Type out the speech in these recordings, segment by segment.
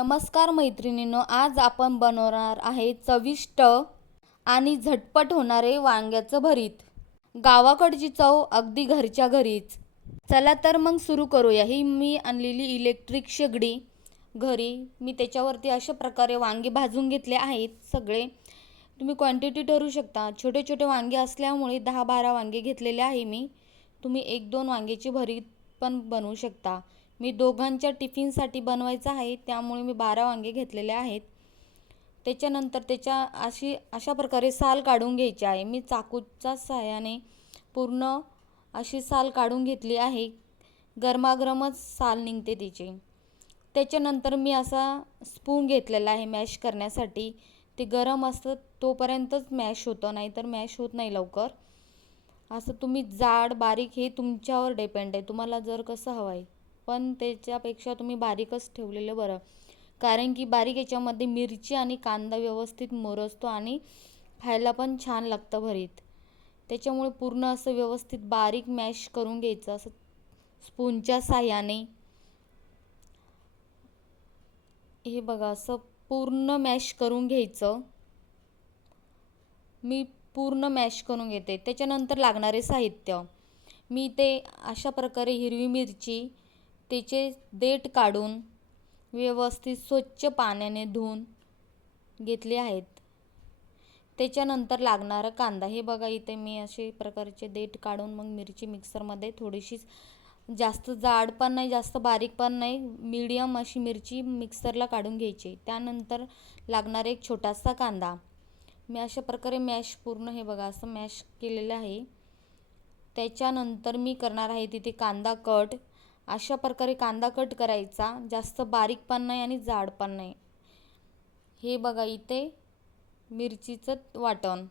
नमस्कार मैत्रिणींनो, आज आपण बनवणार आहे चविष्ट आणि झटपट होणारे वांग्याचं भरीत। गावाकडची चव अगदी घरच्या घरीच। चला तर मग सुरू करूया। ही मी आणलेली इलेक्ट्रिक शेगडी घरी मी त्याच्यावरती अशा प्रकारे वांगे भाजून घेतले आहेत। सगळे तुम्ही क्वांटिटी ठरवू शकता। छोटे छोटे वांगे असल्यामुळे 10-12 वांगे घेतलेले आहे मी। तुम्ही 1-2 वांग्याची भरीत पण बनवू शकता। मी दोघांच्या टिफिनसाठी बनवायचं आहे, त्यामुळे मी 12 वांगे घेतलेले आहेत। त्याच्यानंतर अशा प्रकारे साल काढून घ्यायची आहे। मी चाकूच्या सहाय्याने पूर्ण अशी साल काढून घेतली आहे। गरमागरमच साल निघते तिची। त्याच्यानंतर मी असा स्पून घेतलेला आहे मॅश करण्यासाठी। ते गरम असतं तोपर्यंतच मॅश होतं, नाहीतर मॅश होत नाही लवकर। असं तुम्ही जाड बारीक हे तुमच्यावर डिपेंड आहे, तुम्हाला जर कसं हवं आहे, पण त्याच्यापेक्षा तुम्ही बारीकच ठेवलेलं बरं, कारण की बारीक याच्यामध्ये मिरची आणि कांदा व्यवस्थित मोरसतो आणि खायला पण छान लागतं भरीत। त्याच्यामुळे पूर्ण असं व्यवस्थित बारीक मॅश करून घ्यायचं असं स्पूनच्या साहाय्याने। हे बघा असं पूर्ण मॅश करून घ्यायचं। मी पूर्ण मॅश करून घेते। त्याच्यानंतर लागणारे साहित्य मी ते अशा प्रकारे हिरवी मिरची त्याचे देठ काढून व्यवस्थित स्वच्छ पाण्याने धुवून घेतले आहेत। त्याच्यानंतर लागणारा कांदा, हे बघा इथे मी असे प्रकारचे देठ काढून मग मिरची मिक्सरमध्ये थोडीशी, जास्त जाड पण नाही जास्त बारीक पण नाही, मीडियम अशी मिरची मिक्सरला काढून घ्यायची। त्यानंतर लागणारा एक छोटासा कांदा मी अशा प्रकारे मॅश पूर्ण, हे बघा असं मॅश केलेलं आहे। त्याच्यानंतर मी करणार आहे तिथे कांदा कट। अशा प्रकारे कांदा कट करायचा, जास्त बारीक पण नाही आणि जाड पण नाही। हे बघा इथे मिरचीचं वाटण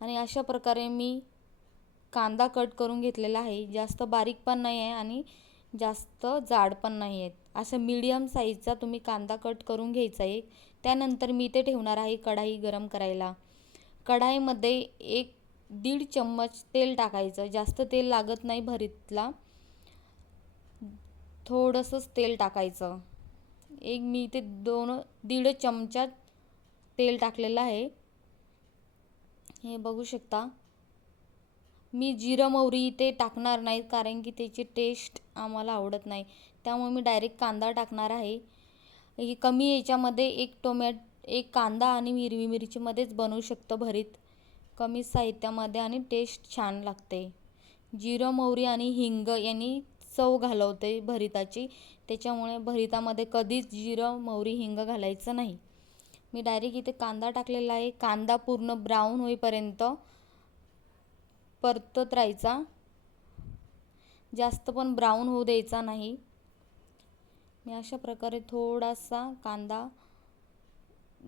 आणि अशा प्रकारे मी कांदा कट करून घेतलेला आहे। जास्त बारीक पण नाही आहे आणि जास्त जाड पण नाही आहे, असं मीडियम साईजचा तुम्ही कांदा कट करून घ्यायचा आहे। त्यानंतर मी इथे ठेवणार आहे कढाई गरम करायला। कढाईमध्ये 1-1.5 चम्मच तेल टाकायचं, जास्त तेल लागत नाही भरीतला, थोडंसंच तेल टाकायचं। मी इथे 2-1.5 चमचा तेल टाकलेलं आहे, हे बघू शकता। मी जिरं मोहरी इथे टाकणार नाही, कारण की त्याची टेस्ट आम्हाला आवडत नाही, त्यामुळे मी डायरेक्ट कांदा टाकणार आहे। कमी याच्यामध्ये एक कांदा आणि हिरवी मिरचीमध्येच बनवू शकतो भरीत, कमी साहित्यामध्ये आणि टेस्ट छान लागते। जिरं मोहरी आणि हिंग यांनी चव घालवते भरिताची, त्याच्यामुळे भरितामध्ये कधीच जिरं मोहरी हिंग घालायचं नाही। मी डायरेक्ट इथे कांदा टाकलेला आहे। कांदा पूर्ण ब्राऊन होईपर्यंत परतत राहायचा, जास्त पण ब्राऊन होऊ द्यायचा नाही। मी अशा प्रकारे थोडासा कांदा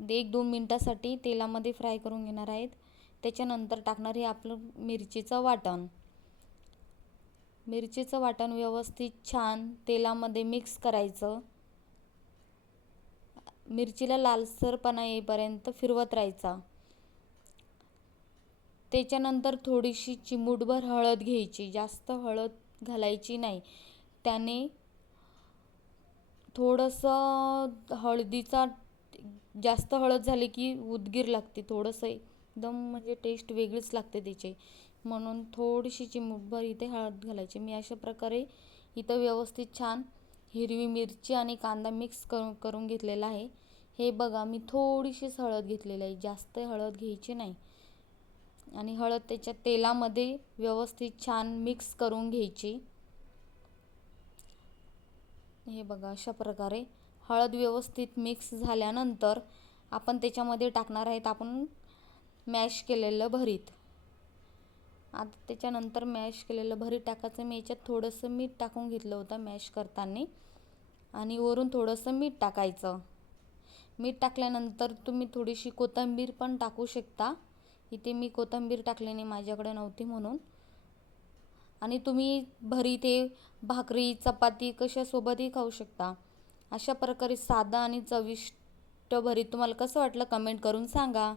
1-2 मिनिटासाठी तेलामध्ये फ्राय करून घेणार आहेत। त्याच्यानंतर टाकणार हे आपलं मिरचीचं वाटण। मिरचीचं वाटण व्यवस्थित छान तेलामध्ये मिक्स करायचं। मिरचीला लालसरपणा येईपर्यंत फिरवत राहायचा। त्याच्यानंतर थोडीशी चिमूटभर हळद घ्यायची, जास्त हळद घालायची नाही, त्याने थोडंसं हळदीचा, जास्त हळद झाली की उदगीर लागते, थोडंसं एकदम म्हणजे टेस्ट वेगळीच लागते तिची, म्हणून थोडीशी चिमूटभर इथे हळद घालायची। मी अशा प्रकारे इथं व्यवस्थित छान हिरवी मिरची आणि कांदा मिक्स करून घेतलेला आहे। हे बघा मी थोडीशीच हळद घेतलेली आहे, जास्त हळद घ्यायची नाही, आणि हळद त्याच्या तेलामध्ये व्यवस्थित छान मिक्स करून घ्यायची। हे बघा अशा प्रकारे हळद व्यवस्थित मिक्स झाल्यानंतर आपण त्याच्यामध्ये टाकणार आहेत आपण मॅश केलेलं भरीत। आता त्याच्यानंतर मॅश केलेलं भरीत टाकायचं। मी याच्यात थोडंसं मीठ टाकून घेतलं होतं मॅश करताना, आणि वरून थोडंसं मीठ टाकायचं। मीठ टाकल्यानंतर तुम्ही थोडीशी कोथिंबीर पण टाकू शकता। इथे मी कोथिंबीर टाकली नाही, माझ्याकडे नव्हती म्हणून। आणि तुम्ही भरीत हे भाकरी चपाती कशासोबतही खाऊ शकता। अशा प्रकारे साधा आणि चविष्ट भरीत तुम्हाला कसं वाटलं कमेंट करून सांगा।